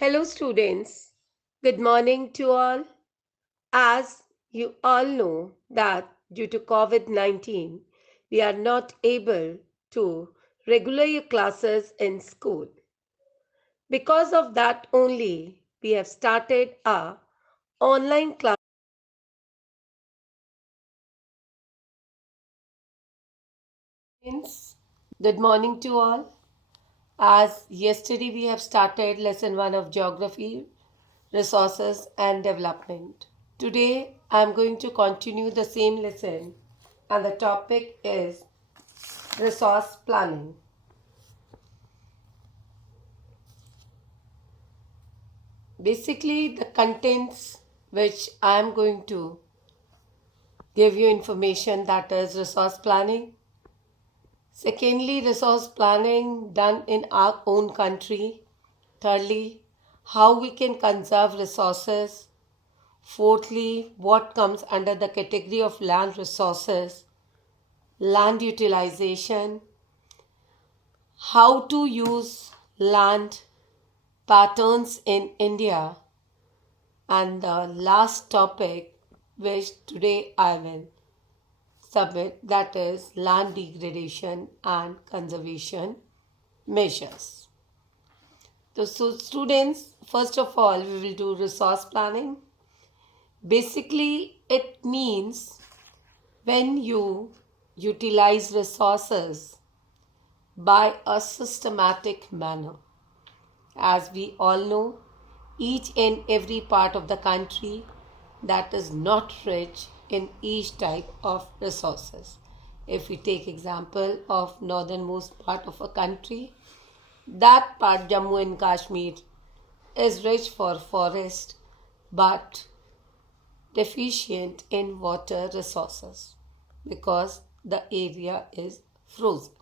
Hello, students. Good morning to all. As you all know that due to COVID-19, we are not able to regular classes in school. Because of that only, we have started our online classes. Good morning to all. As yesterday we have started lesson 1 of geography, resources and development. Today I am going to continue the same lesson and the topic is resource planning. Basically, the contents which I am going to give you information that is resource planning. Secondly, resource planning done in our own country. Thirdly, how we can conserve resources. Fourthly, what comes under the category of land resources, land utilization, how to use land patterns in India, and the last topic which today I will submit that is land degradation and conservation measures. So students, first of all, we will do resource planning. Basically, it means when you utilize resources by a systematic manner. As we all know, each and every part of the country that is not rich in each type of resources. If we take example of northernmost part of a country, that part Jammu and Kashmir is rich for forest but deficient in water resources because the area is frozen.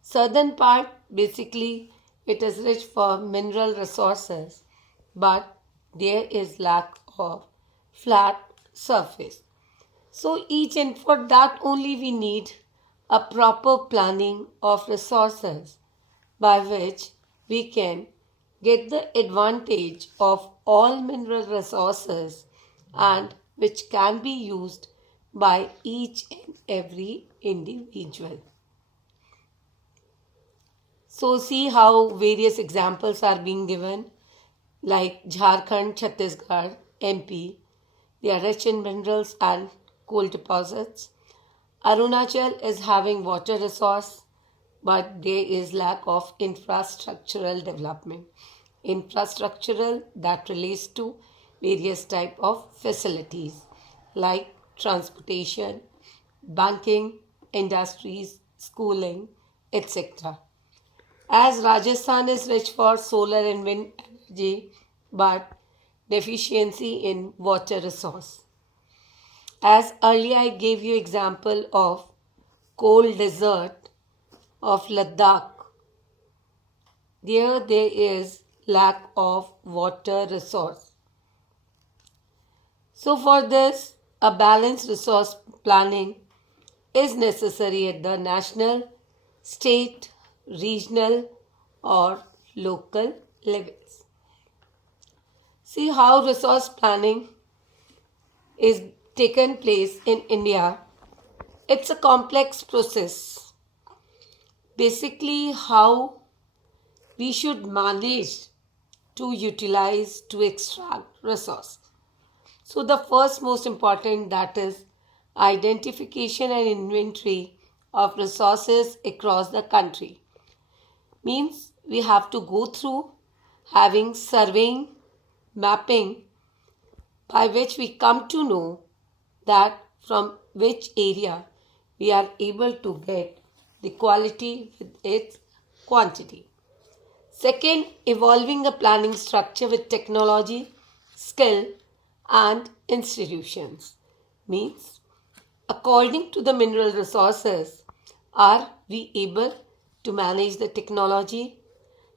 Southern part basically it is rich for mineral resources but there is lack of flat surface. So each and for that only we need a proper planning of resources by which we can get the advantage of all mineral resources and which can be used by each and every individual. So see how various examples are being given like Jharkhand, Chhattisgarh, MP. They are rich in minerals and coal deposits. Arunachal is having water resource but there is lack of infrastructural development. Infrastructural that relates to various type of facilities like transportation, banking, industries, schooling, etc. As Rajasthan is rich for solar and wind energy, but deficiency in water resource. As earlier I gave you example of cold desert of Ladakh, there is lack of water resource. So for this, a balanced resource planning is necessary at the national, state, regional or local levels. See how resource planning is taken place in India. It's a complex process. Basically, how we should manage to utilize to extract resources. So the first most important that is identification and inventory of resources across the country. Means we have to go through having surveying, mapping by which we come to know that from which area we are able to get the quality with its quantity. Second, evolving a planning structure with technology, skill, and institutions. Means, according to the mineral resources, are we able to manage the technology?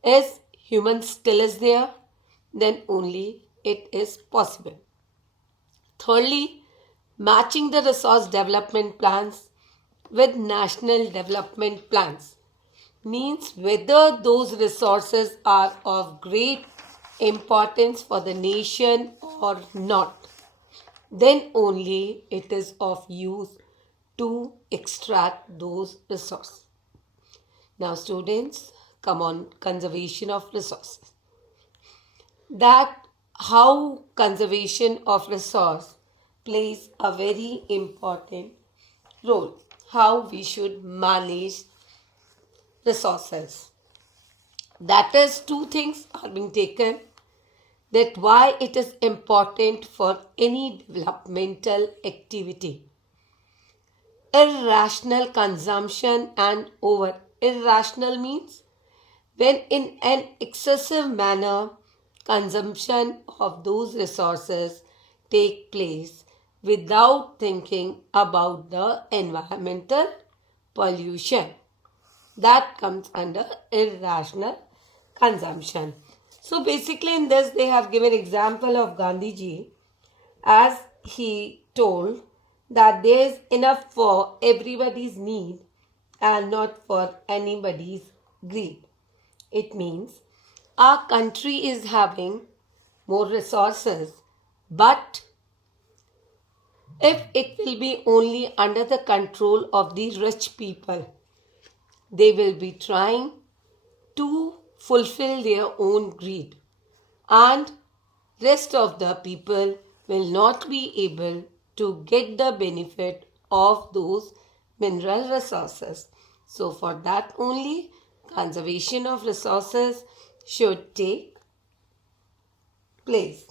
Is human skill is there? Then only it is possible. Thirdly, matching the resource development plans with national development plans means whether those resources are of great importance for the nation or not. Then only it is of use to extract those resources. Now, students, come on, conservation of resources. That how conservation of resource plays a very important role. How we should manage resources. That is, two things are being taken, that why it is important for any developmental activity. Irrational consumption and over. Irrational means when in an excessive manner consumption of those resources take place without thinking about the environmental pollution. That comes under irrational consumption. So basically in this they have given example of Gandhiji, as he told that there is enough for everybody's need and not for anybody's greed. It means our country is having more resources, but if it will be only under the control of the rich people, they will be trying to fulfill their own greed, and rest of the people will not be able to get the benefit of those mineral resources. So for that only conservation of resources should take place.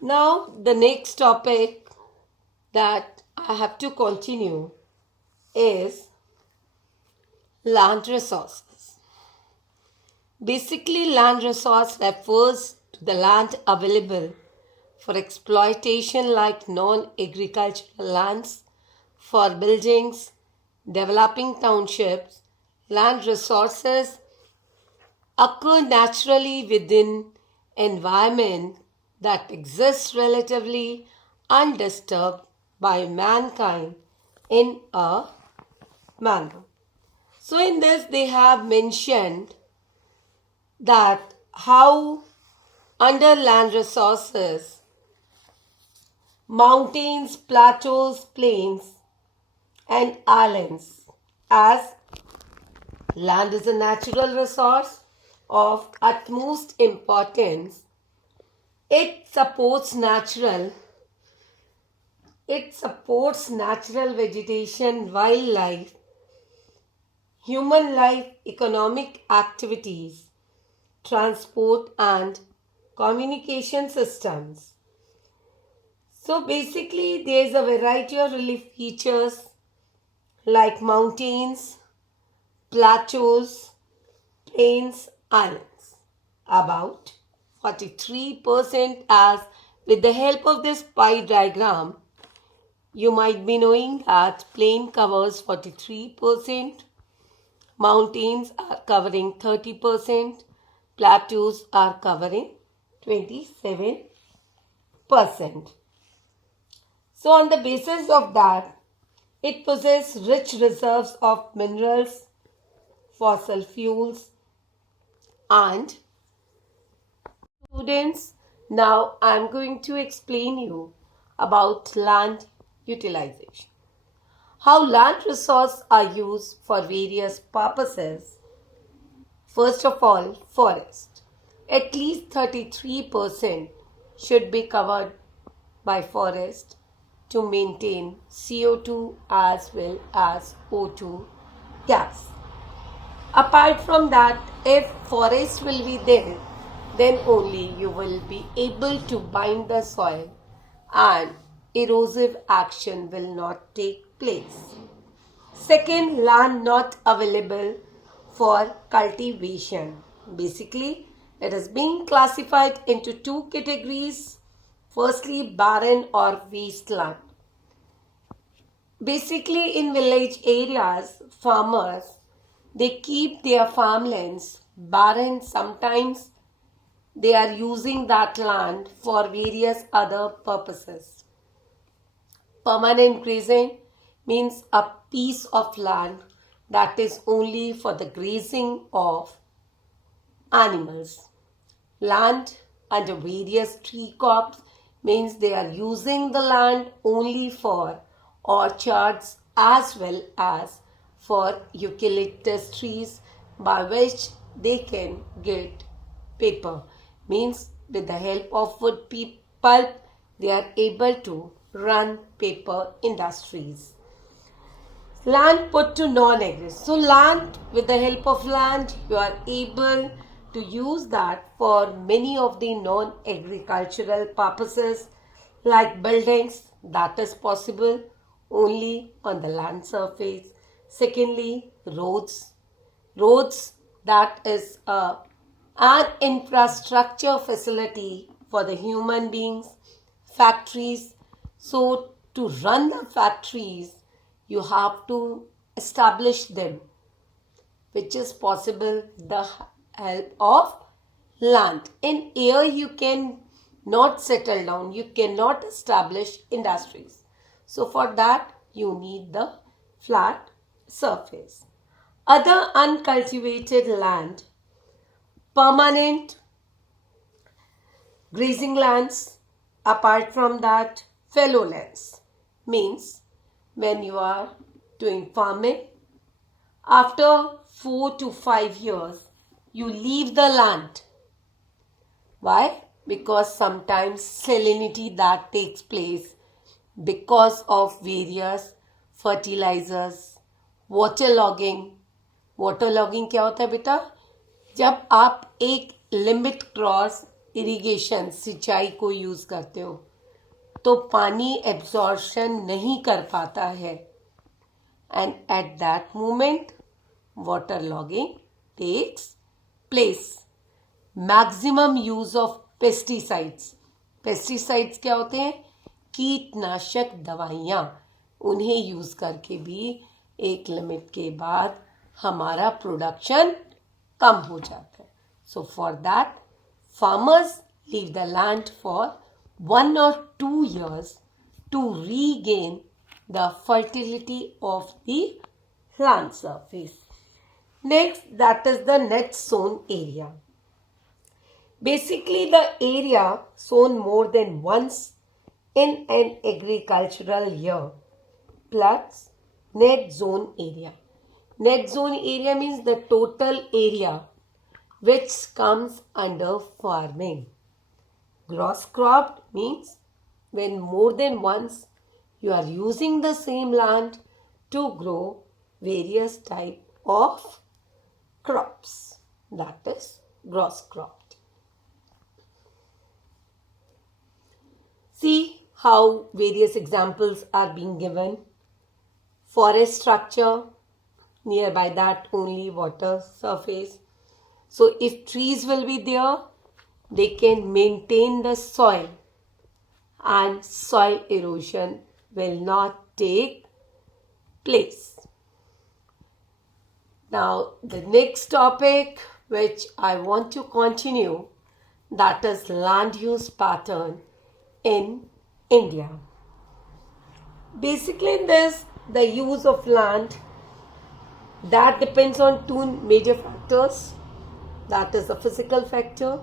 Now the next topic that I have to continue is land resources. Basically, land resource refers to the land available for exploitation like non-agricultural lands, for buildings, developing townships. Land resources occur naturally within environment that exists relatively undisturbed by mankind in a manner. So in this they have mentioned that how under land resources, mountains, plateaus, plains and islands, as land is a natural resource of utmost importance. It supports natural vegetation, wildlife, human life, economic activities, transport and communication systems. So basically there is a variety of relief features like mountains, plateaus, plains, islands. About 43%, as with the help of this pie diagram, you might be knowing that plain covers 43%, mountains are covering 30%, plateaus are covering 27%. So on the basis of that, it possesses rich reserves of minerals, fossil fuels and students, now I am going to explain you about land utilization. How land resources are used for various purposes. First of all, forest. At least 33% should be covered by forest to maintain CO2 as well as O2 gas. Apart from that, if forest will be there, then only you will be able to bind the soil and erosive action will not take place. Second, land not available for cultivation. Basically, it is being classified into two categories. Firstly, barren or wasteland. Basically, in village areas, farmers, they keep their farmlands barren. Sometimes they are using that land for various other purposes. Permanent grazing means a piece of land that is only for the grazing of animals. Land under various tree crops means they are using the land only for orchards as well as for eucalyptus trees by which they can get paper. Means with the help of wood pulp they are able to run paper industries. Land put to non-agri. So land, with the help of land, you are able to use that for many of the non-agricultural purposes like buildings. That is possible only on the land surface. Secondly, roads. Roads, that is an infrastructure facility for the human beings. Factories. So to run the factories, you have to establish them, which is possible with the help of land. In air, you can not settle down, you cannot establish industries. So for that, you need the flat surface. Other uncultivated land, permanent grazing lands. Apart from that, fallow lands means when you are doing farming, after 4 to 5 years, you leave the land. Why? Because sometimes salinity that takes place because of various fertilizers, waterlogging. वाटरलॉगिंग क्या होता है बेटा? जब आप एक limit cross irrigation सिंचाई को use करते हो तो पानी एब्जॉर्प्शन नहीं कर पाता है, and at that moment waterlogging takes place. Maximum use of pesticides. Pesticides क्या होते हैं? कीटनाशक दवाइयाँ. उन्हें यूज करके भी एक लिमिट के बाद हमारा प्रोडक्शन कम हो जाता है. So for that farmers leave the land for 1 or 2 years to regain the fertility of the land surface. Next, that is the net sown area. Basically, the area sown more than once in an agricultural year plus net zone area. Net zone area means the total area which comes under farming. Gross cropped means when more than once you are using the same land to grow various type of crops. That is gross cropped. See how various examples are being given. Forest structure, nearby that only water surface. So if trees will be there, they can maintain the soil and soil erosion will not take place. Now the next topic which I want to continue, that is land use pattern in India. Basically in this, the use of land, that depends on two major factors. That is the physical factor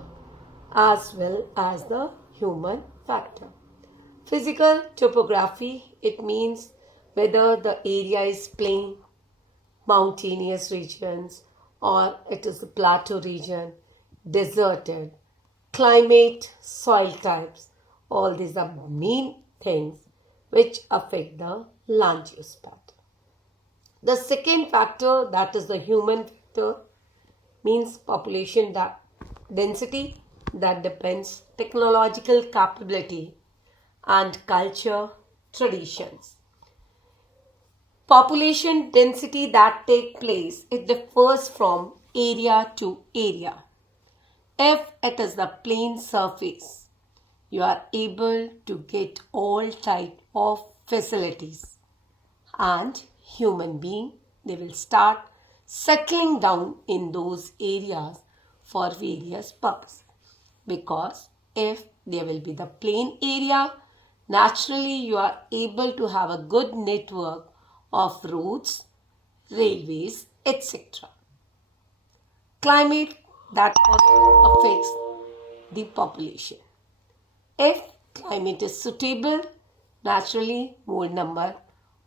as well as the human factor. Physical topography, it means whether the area is plain, mountainous regions, or it is a plateau region, deserted, climate, soil types. All these are main things which affect the land use pattern. The second factor, that is the human factor, means population density, that depends technological capability and culture traditions. Population density that take place, it differs from area to area. If it is the plain surface, you are able to get all type of facilities, and human being, they will start settling down in those areas for various purposes. Because if there will be the plain area, naturally you are able to have a good network of roads, railways, etc. Climate that also affects the population. If climate is suitable, naturally more number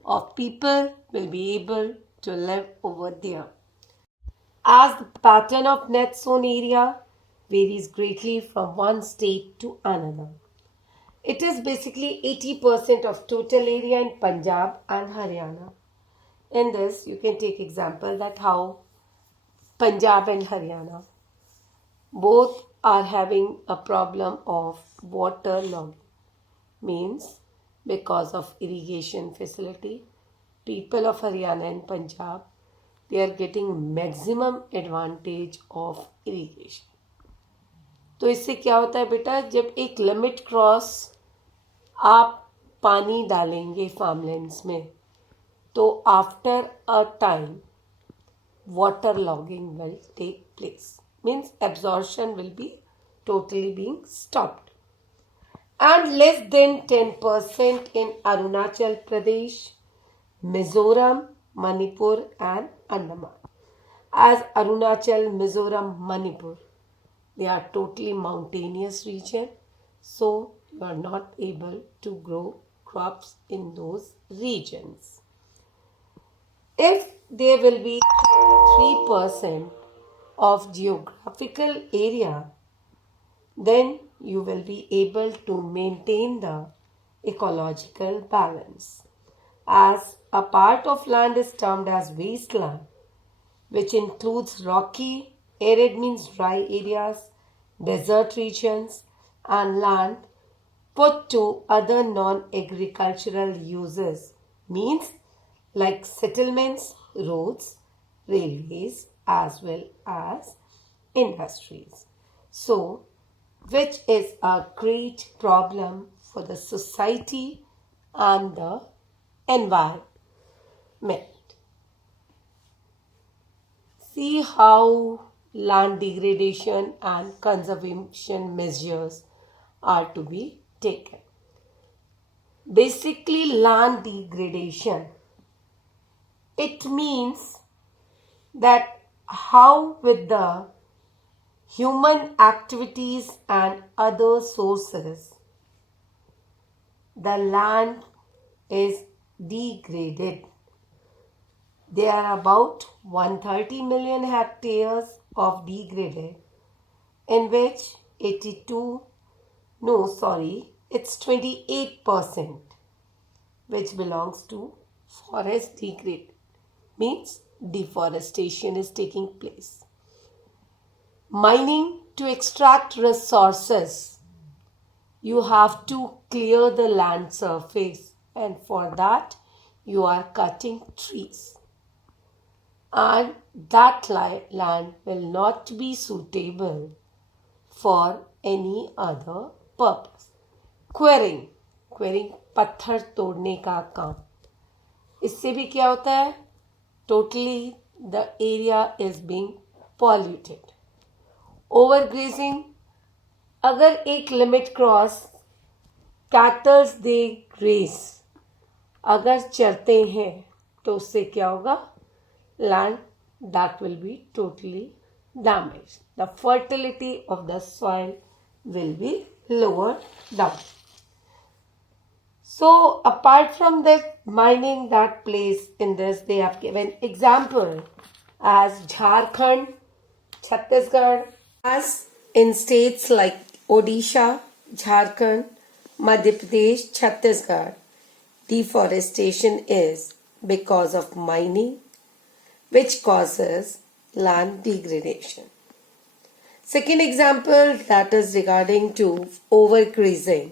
of people will be able to live over there. As the pattern of net zone area varies greatly from one state to another. It is basically 80% of total area in Punjab and Haryana. In this, you can take example that how Punjab and Haryana both are having a problem of water logging. Means because of irrigation facility, people of Haryana and Punjab, they are getting maximum advantage of irrigation. तो इससे क्या होता है बेटा, जब एक limit cross आप पानी डालेंगे फार्मलैंड्स में, तो after a time water logging will take place. Means absorption will be totally being stopped. And less than 10% in Arunachal Pradesh, Mizoram, Manipur and Andaman. As Arunachal, Mizoram, Manipur, they are totally mountainous region, so you are not able to grow crops in those regions. If there will be 33% of geographical area, then you will be able to maintain the ecological balance. As a part of land is termed as wasteland, which includes rocky, arid means dry areas, desert regions, and land put to other non-agricultural uses, means like settlements, roads, railways, as well as industries. So, which is a great problem for the society and the environment. See how land degradation and conservation measures are to be taken. Basically, land degradation, it means that how with the human activities and other sources the land is degraded. There are about 130 million hectares of degraded, in which 28% which belongs to forest degraded, means deforestation is taking place. Mining to extract resources, you have to clear the land surface, and for that you are cutting trees, and that land will not be suitable for any other purpose. Quarrying पत्थर तोड़ने का काम, इससे भी क्या होता है, totally the area is being polluted. Overgrazing, अगर एक लिमिट क्रॉस कैटल्स दे ग्रेस अगर चरते हैं तो उससे क्या होगा, land that will be totally damaged. The fertility of the soil will be lowered down. So apart from that mining that place in this, they have given example as Jharkhand, Chhattisgarh, as in states like Odisha, Jharkhand, Madhya Pradesh, Chhattisgarh, deforestation is because of mining, which causes land degradation. Second example, that is regarding to overgrazing.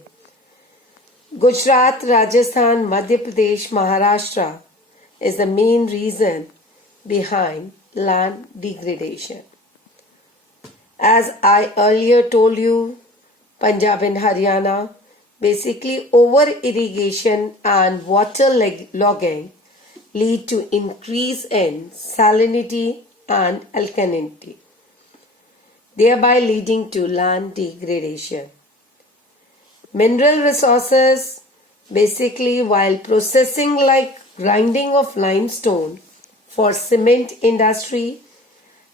Gujarat, Rajasthan, Madhya Pradesh, Maharashtra is the main reason behind land degradation. As I earlier told you, Punjab and Haryana, basically over irrigation and water logging lead to increase in salinity and alkalinity, thereby leading to land degradation. Mineral resources, basically while processing like grinding of limestone for cement industry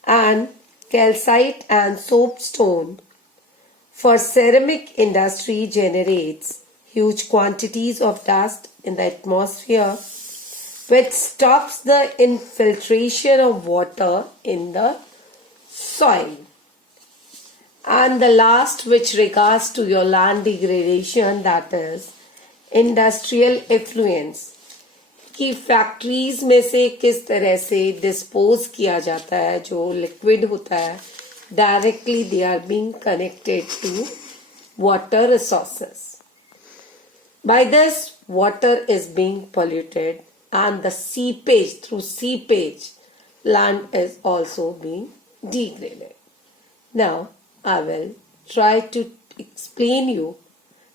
and calcite and soapstone for ceramic industry generates huge quantities of dust in the atmosphere, which stops the infiltration of water in the soil. And the last, which regards to your land degradation, that is industrial effluents, कि factories में से किस तरह से dispose किया जाता है जो लिक्विड होता है, directly they are being connected to water resources. By this, water is being polluted and the seepage, through seepage, land is also being degraded. Now, I will try to explain you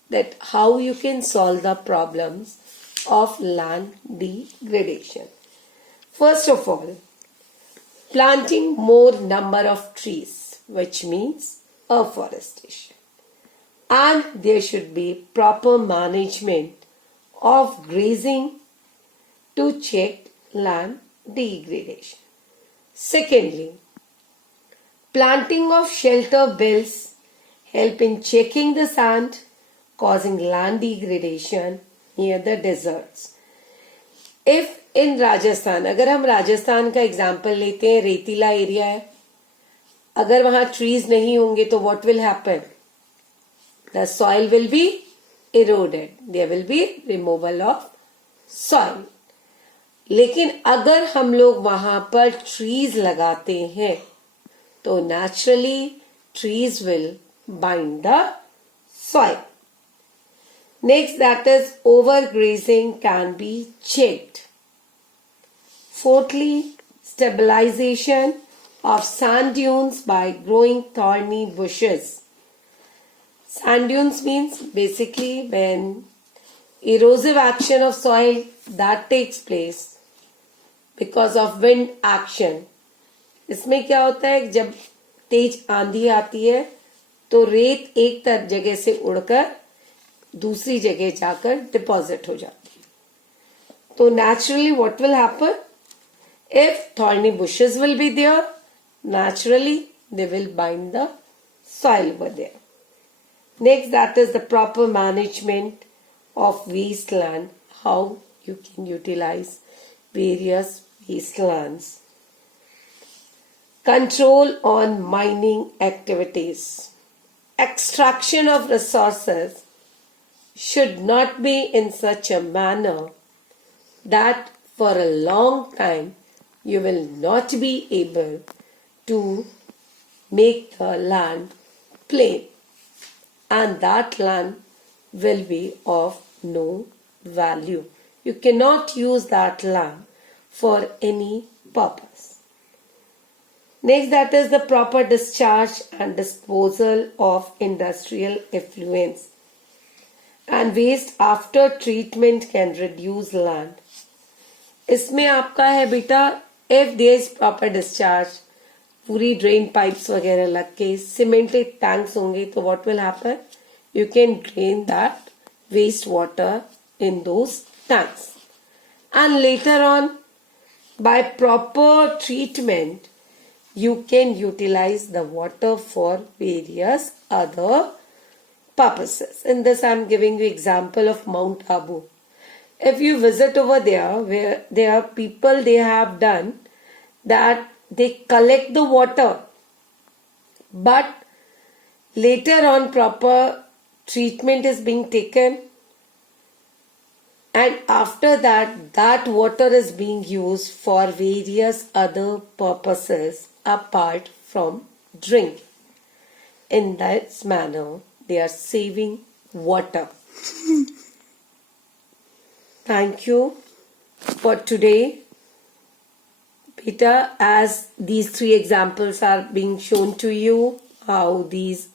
that how you can solve the problems of land degradation. First of all, planting more number of trees, which means afforestation. And there should be proper management of grazing to check land degradation. Secondly, planting of shelter belts help in checking the sand causing land degradation near the deserts. If in Rajasthan, अगर हम राजस्थान का example लेते हैं, रेतीला area है, अगर वहां trees नहीं होंगे तो what will happen? The soil will be eroded. There will be removal of soil. लेकिन अगर हम लोग वहां पर ट्रीज लगाते हैं तो naturally trees will bind the soil. Next, that is overgrazing can be checked. Fourthly, stabilization of sand dunes by growing thorny bushes. Sand dunes means basically when erosive action of soil that takes place because of wind action. इसमें क्या होता है, जब तेज आंधी आती है तो रेत एक जगह से उड़कर दूसरी जगह जाकर डिपॉजिट हो जाती है. तो naturally what will happen? If thorny bushes will be there, naturally they will bind the soil over there. Next, that is the proper management of wasteland, how you can utilize various wastelands. Control on mining activities. Extraction of resources should not be in such a manner that for a long time you will not be able to make the land plain, and that land will be of no value. You cannot use that land for any purpose. Next, that is the proper discharge and disposal of industrial effluents. And waste after treatment can reduce land. इसमें आपका है बेटा, if there is proper discharge, पूरी drain pipes वगैरह लग के cemented tanks होंगे तो what will happen? You can drain that waste water in those tanks. And later on, by proper treatment, you can utilize the water for various other purposes. In this, I am giving you example of Mount Abu. If you visit over there, where there are people, they have done that they collect the water, but later on proper treatment is being taken, and after that, that water is being used for various other purposes apart from drink. In this manner, they are saving water. Thank you for today. Beta, as these three examples are being shown to you, how these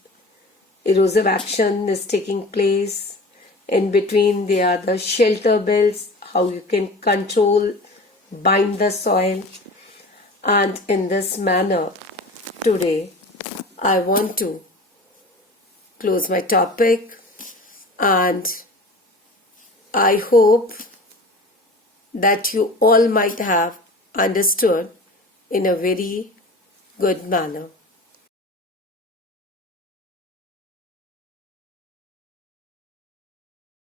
erosive action is taking place. In between, there are the shelter belts, how you can control, bind the soil. And in this manner, today, I want to close my topic, and I hope that you all might have understood in a very good manner.